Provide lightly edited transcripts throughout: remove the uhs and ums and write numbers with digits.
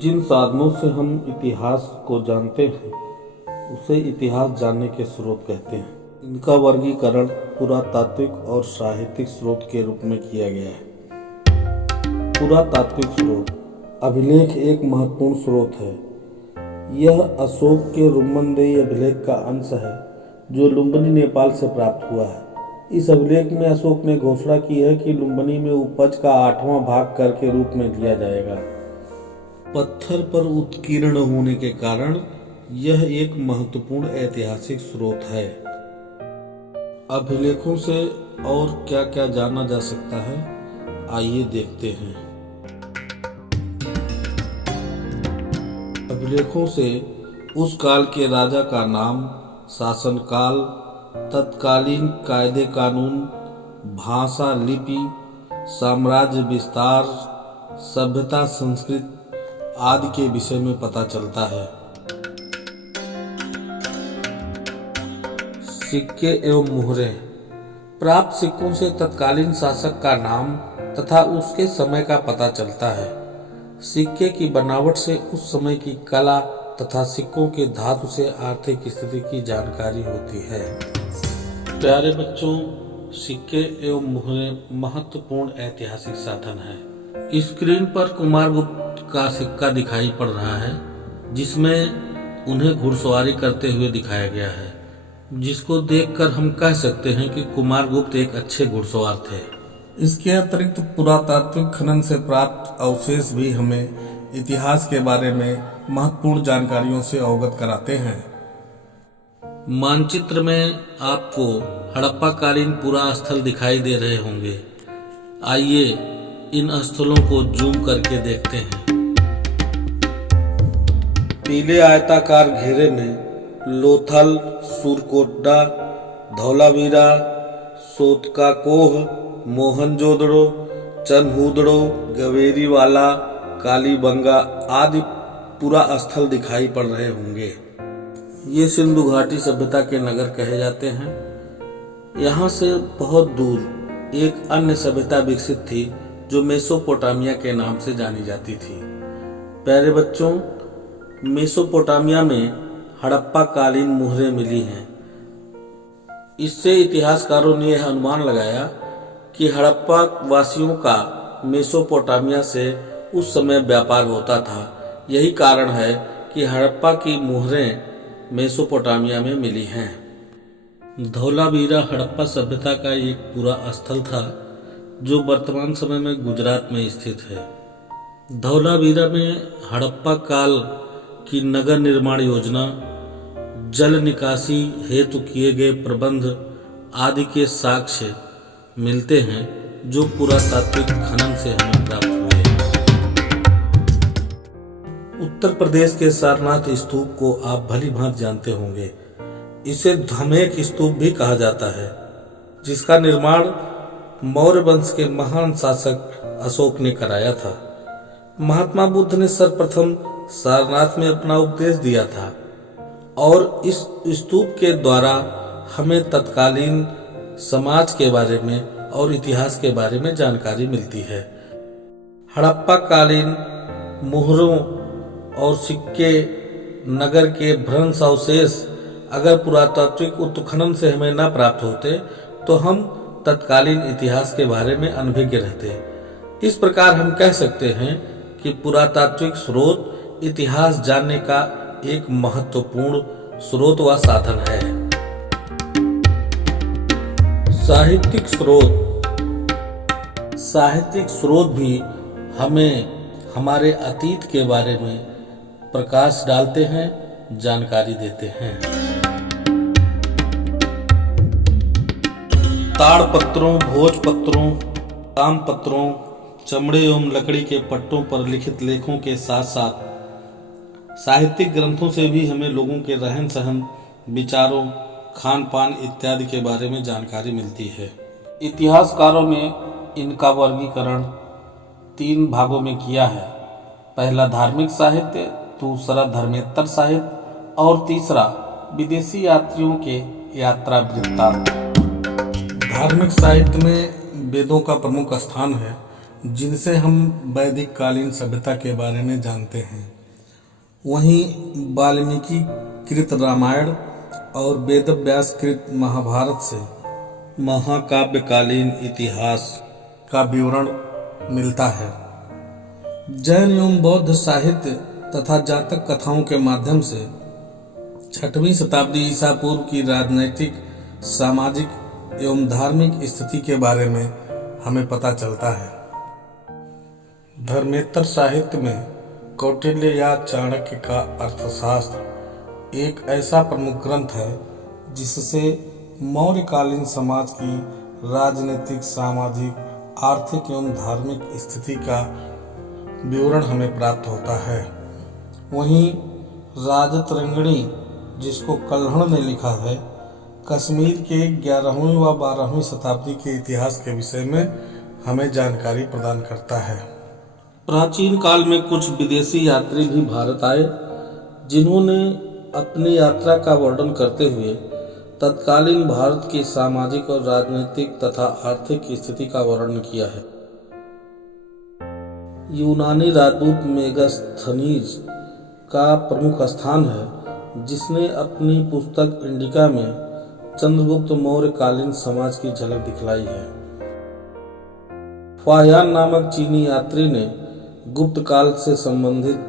जिन साधनों से हम इतिहास को जानते हैं उसे इतिहास जानने के स्रोत कहते हैं। इनका वर्गीकरण पुरातात्विक और साहित्यिक स्रोत के रूप में किया गया है। पुरातात्विक स्रोत। अभिलेख एक महत्वपूर्ण स्रोत है। यह अशोक के रुम्मनदेही अभिलेख का अंश है जो लुम्बिनी नेपाल से प्राप्त हुआ है। इस अभिलेख में अशोक ने घोषणा की है कि लुम्बिनी में उपज का 8वां भाग कर के रूप में लिया जाएगा। पत्थर पर उत्कीर्ण होने के कारण यह एक महत्वपूर्ण ऐतिहासिक स्रोत है। अभिलेखों से और क्या क्या जाना जा सकता है, आइए देखते हैं। अभिलेखों से उस काल के राजा का नाम, शासनकाल, तत्कालीन कायदे कानून, भाषा, लिपि, साम्राज्य विस्तार, सभ्यता, संस्कृति आदि के विषय में पता चलता है। सिक्के एवं मुहरे। प्राप्त सिक्कों से तत्कालीन शासक का नाम तथा उसके समय का पता चलता है। सिक्के की बनावट से उस समय की कला तथा सिक्कों के धातु से आर्थिक स्थिति की जानकारी होती है। प्यारे बच्चों, सिक्के एवं मुहरे महत्वपूर्ण ऐतिहासिक साधन है। स्क्रीन पर कुमारगुप्त का सिक्का दिखाई पड़ रहा है जिसमें उन्हें घुड़सवारी करते हुए दिखाया गया है, जिसको देखकर हम कह सकते हैं कि कुमारगुप्त एक अच्छे घुड़सवार थे। इसके अतिरिक्त पुरातात्विक खनन से प्राप्त अवशेष भी हमें इतिहास के बारे में महत्वपूर्ण जानकारियों से अवगत कराते हैं। मानचित्र में आपको हड़प्पा कालीन पुरा स्थल दिखाई दे रहे होंगे। आइए इन स्थलों को जूम करके देखते हैं। पीले आयताकार घेरे में लोथल, सुरकोटडा, धौलावीरा, सोतकाकोह, मोहनजोदड़ो, चनहूदड़ो, गवेरीवाला, कालीबंगा आदि पूरा स्थल दिखाई पड़ रहे होंगे। ये सिंधु घाटी सभ्यता के नगर कहे जाते हैं। यहाँ से बहुत दूर एक अन्य सभ्यता विकसित थी जो मेसोपोटामिया के नाम से जानी जाती थी। प्यारे बच्चों, मेसोपोटामिया में हड़प्पा कालीन मुहरें मिली हैं। इससे इतिहासकारों ने यह अनुमान लगाया कि हड़प्पा वासियों का मेसोपोटामिया से उस समय व्यापार होता था। यही कारण है कि हड़प्पा की मुहरें मेसोपोटामिया में मिली हैं। धौलावीरा हड़प्पा सभ्यता का एक पूरा स्थल था जो वर्तमान समय में गुजरात में स्थित है। धौलावीरा में हड़प्पा काल की नगर निर्माण योजना, जल निकासी हेतु किए गए प्रबंध आदि के साक्ष्य मिलते हैं जो पुरातात्विक खनन से हमें प्राप्त हुए। उत्तर प्रदेश के सारनाथ स्तूप को आप भली भांति जानते होंगे। इसे धमेक स्तूप भी कहा जाता है, जिसका निर्माण मौर्य वंश के महान शासक अशोक ने कराया था। महात्मा बुद्ध ने सर्वप्रथम सारनाथ में अपना उपदेश दिया था और इस स्तूप के द्वारा हमें तत्कालीन समाज के बारे में और इतिहास के बारे में जानकारी मिलती है। हड़प्पा कालीन मुहरों और सिक्के नगर के भ्रंश अवशेष अगर पुरातात्विक उत्खनन से हमें न प्राप्त होते तो हम तत्कालीन इतिहास के बारे में अनभिज्ञ रहते। इस प्रकार हम कह सकते हैं कि पुरातात्विक स्रोत इतिहास जानने का एक महत्वपूर्ण स्रोत व साधन है। साहित्यिक स्रोत। साहित्यिक स्रोत भी हमें हमारे अतीत के बारे में प्रकाश डालते हैं, जानकारी देते हैं। ताड़पत्रों, भोजपत्रों, तामपत्रों, चमड़े एवं लकड़ी के पट्टों पर लिखित लेखों के साथ साथ साहित्यिक ग्रंथों से भी हमें लोगों के रहन सहन, विचारों, खान पान इत्यादि के बारे में जानकारी मिलती है। इतिहासकारों ने इनका वर्गीकरण 3 भागों में किया है। पहला धार्मिक साहित्य, दूसरा धर्मेतर साहित्य और तीसरा विदेशी यात्रियों के यात्रा वृत्तांत। धार्मिक साहित्य में वेदों का प्रमुख स्थान है, जिनसे हम वैदिक कालीन सभ्यता के बारे में जानते हैं। वहीं वाल्मीकि कृत रामायण और वेद व्यास कृत महाभारत से महाकाव्यकालीन इतिहास का विवरण मिलता है। जैन एवं बौद्ध साहित्य तथा जातक कथाओं के माध्यम से 6वीं शताब्दी ईसा पूर्व की राजनैतिक, सामाजिक एवं धार्मिक स्थिति के बारे में हमें पता चलता है। धर्मेतर साहित्य में कौटिल्य या चाणक्य का अर्थशास्त्र एक ऐसा प्रमुख ग्रंथ है जिससे मौर्यकालीन समाज की राजनीतिक, सामाजिक, आर्थिक एवं धार्मिक स्थिति का विवरण हमें प्राप्त होता है। वहीं राजतरंगिणी, जिसको कल्हण ने लिखा है, कश्मीर के 11वीं व 12वीं शताब्दी के इतिहास के विषय में हमें जानकारी प्रदान करता है। प्राचीन काल में कुछ विदेशी यात्री भी भारत आए, जिन्होंने अपनी यात्रा का वर्णन करते हुए तत्कालीन भारत की सामाजिक और राजनीतिक तथा आर्थिक स्थिति का वर्णन किया है। यूनानी राजदूत मेगास्थनीज का प्रमुख स्थान है, जिसने अपनी पुस्तक इंडिका में चंद्रगुप्त मौर्य कालीन समाज की झलक दिखलाई है। फाहियान नामक चीनी यात्री ने गुप्त काल से संबंधित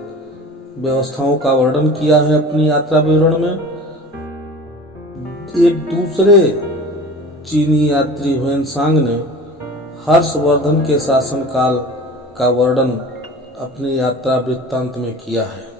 व्यवस्थाओं का वर्णन किया है अपनी यात्रा विवरण में। एक दूसरे चीनी यात्री ह्वेनसांग ने हर्षवर्धन के शासनकाल का वर्णन अपनी यात्रा वृत्तांत में किया है।